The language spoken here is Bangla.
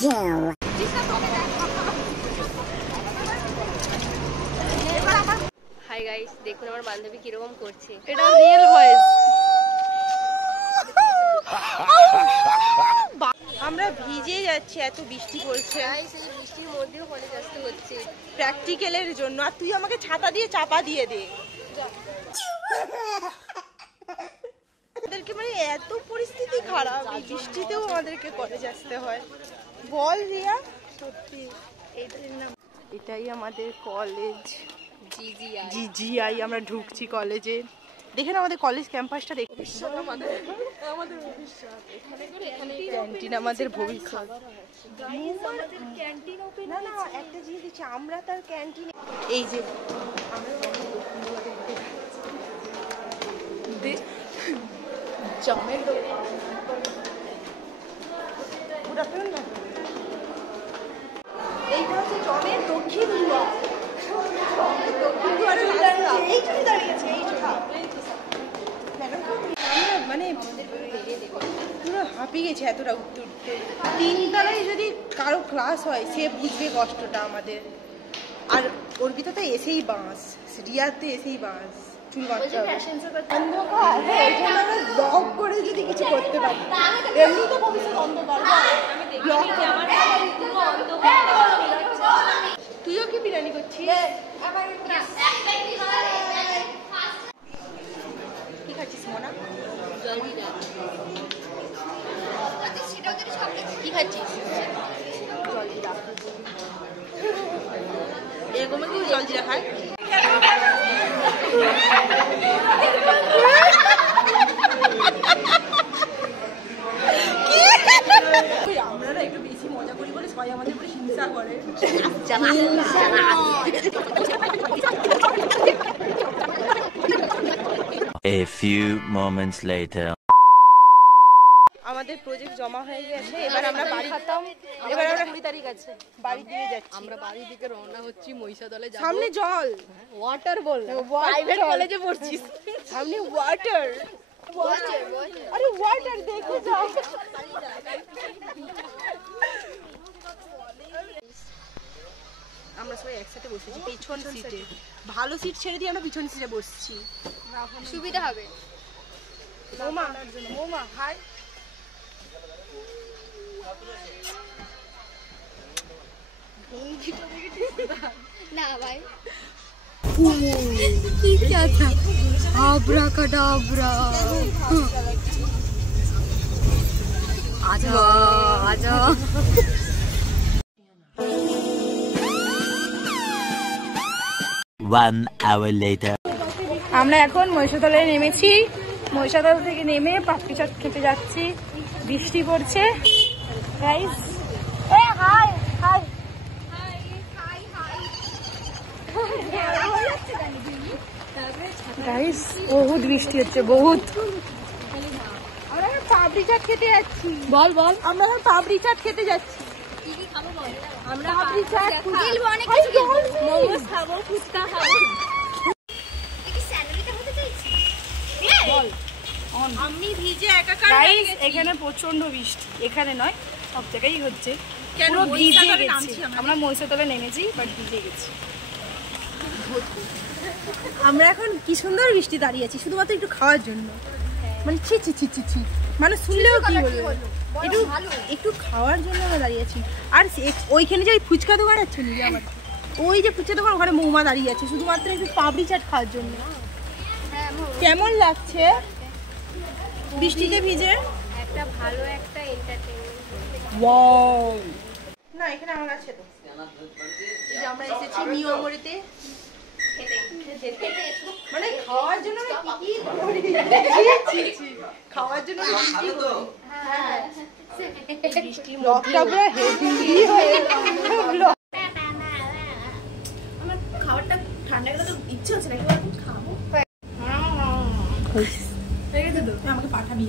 kill. হাই গাইস, দেখুন আমার বান্ধবী কিরকম করছে। এটা রিয়েল ভয়েস। আমরা ভিজে যাচ্ছি, এত বৃষ্টি পড়ছে। গাইস, এই বৃষ্টির মধ্যেও কলেজ আসতে হচ্ছে প্র্যাকটিক্যালের জন্য। আর তুই আমাকে ছাতা দিয়ে চাপা দিয়ে দে। আমাদেরকে মানে এত পরিস্থিতি খারাপ, এই বৃষ্টিতেও আমাদেরকে কলেজ আসতে হয়। বল রিয়া, সত্যি এটাই আমাদের কলেজ জিজিআই। আমরা ঢুকছি কলেজে। দেখেন আমাদের কলেজ ক্যাম্পাসটা, দেখুন ক্যান্টিন আমাদের ভবিষ্যৎ। না না, একটা জিনিস দিচ্ছি আমরা, তার ক্যান্টিন এই যে জমের এইটা হচ্ছে জমের দক্ষিণ দুয়ার। মানে পুরো হাঁপিয়ে গেছে এতটা উঠতে উঠতে। তিনতলায় যদি কারো ক্লাস হয় সে বুঝবে কষ্টটা আমাদের। আর অর্পিতা তো এসেই বাঁশ, রিয়ার তো এসেই বাঁশ, চুল বাঁচতে হবে। অন্ধকার, আমরা ব্লগ করে যদি কিছু করতে পারি। এমনি তো ভবিষ্যৎ অন্ধকার। তুইও কি বিরিয়ানি করছিস? কি খাচ্ছিস মোনা? কি খাচ্ছিস? জলজিরা। এরকম কি জলজিরা খায়? আমরা না একটু বেশি মজা করি বলে সবাই আমাদের উপরে হিংসা করে। A few moments later. আমাদের প্রজেক্ট জমা হয়ে গেছে, এবার আমরা বাড়ি খাতাম। এবার আমরা 20 তারিখ আছে, বাড়ি দিয়ে যাচ্ছি। আমরা বাড়ি থেকে রওনা হচ্ছি, মহিষাদলে যাব। সামনে জল, ওয়াটার বল, প্রাইভেট কলেজে পড়ছিস, সামনে ওয়াটার। আরে ওয়াটার দেখে যাও। আমরা সবাই একসাথে বসেছি পিছন সিটে। ভালো সিট ছেড়ে দিয়ে আমরা পিছন সিটে বসছি, সুবিধা হবে। মোমা মোমা হাই। না ভাই, क्या था? आबरा कडाबरा। आजा आजा। One hour later. আমরা এখন মহিষাদলে নেমেছি। মহিষাদল থেকে নেমে পাপড়ি চাট খেতে যাচ্ছি। বৃষ্টি পড়ছে। গাইস, এ হাই হাই। গাইস, বহুত বৃষ্টি হচ্ছে, বহুত। আমরা এখন পাপড়ি চাট খেতে যাচ্ছি। বল বল। আমরা এখন পাপড়ি চাট খেতে যাচ্ছি। আমরা পাপড়ি চাট কিনবো, অনেক কিছু কিনবো। মোমোস খাবো, ফুচকা খাবো। আমি ভিজে একাকার হয়ে গেছি। এখানে প্রচন্ড বৃষ্টি, এখানে নয় সব জায়গায় হচ্ছে। পুরো ভিজে গেছি আমরা। মহিষাদলে নেমেছি, বাট ভিজে গেছি। আমরা এখন কি সুন্দর বৃষ্টি দাঁড়িয়ে আছি শুধুমাত্র একটু খাওয়ার জন্য। মানে ছি ছি ছি ছি ছি, মানে শুনলেও কি বলবো, একটু একটু খাওয়ার জন্য আমরা দাঁড়িয়ে আছি। আর ওইখানে যে ফুচকা দোকান আছে নিজে আমার, ওই যে ফুচকা দোকান, ওখানে মৌমা দাঁড়িয়ে আছে শুধুমাত্র একটু পাপড়ি চাট খাওয়ার জন্য। কেমন লাগছে বৃষ্টিতে ভিজে? একটা ভালো একটা এন্টারটেইনমেন্ট। ওয়াও। না, এখানে আমার আছে তো, যে আমরা এসেছি নিয়মরিতে মানে খাওয়ার জন্য। খাওয়ার জন্য বৃষ্টি ব্লগটা পুরো হেভি হয়ে গেল। আমার খাবারটা ঠান্ডা গেলে তো ইচ্ছে হচ্ছে না, একটু খাবো। আমাকে পাঠাবি।